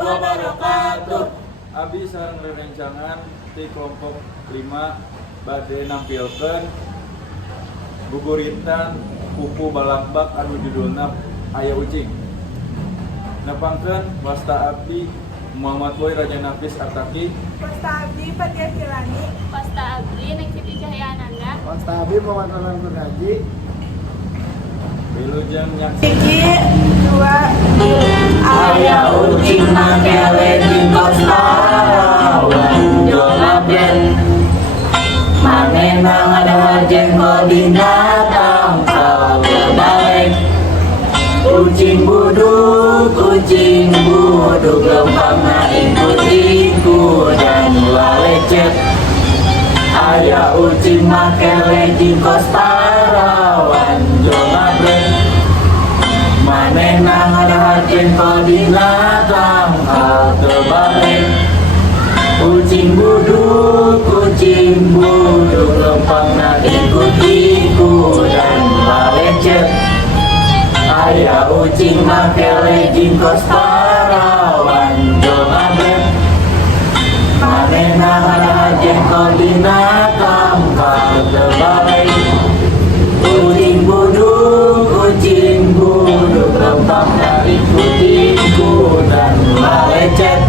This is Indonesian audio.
wabarakatuh. Abdi sareng rerencangan di kelompok 5 bade nampilkeun guguritan pupu balakbak anu judulna Aya Ucing. Nepangkeun wasta abdi Muhammad Boy Raja Nafis Artaki. Wasta abdi Fatia Silani. Wasta Abri Neng Siti Cahya Ananda. Wasta Abi Muhammad Alam Bergaji. Wilujeng nyaksi Hiji, dua, Aya ucing makele di kos parawan jolaben manena ngadaha jengkol binatang kau balik kucing buduk gampangna ikut dan walecet. Aya ucing makele di kos parawan jolaben manena ngadaha jengkol binatang kau terbalik kucing buduk lempangna ikut dan balecet. Aya ucing makele jingkos parawan jolaben manena ngadaha jengkol binatang kau terbalik kucing buduk lempang dari ikut dan balecet.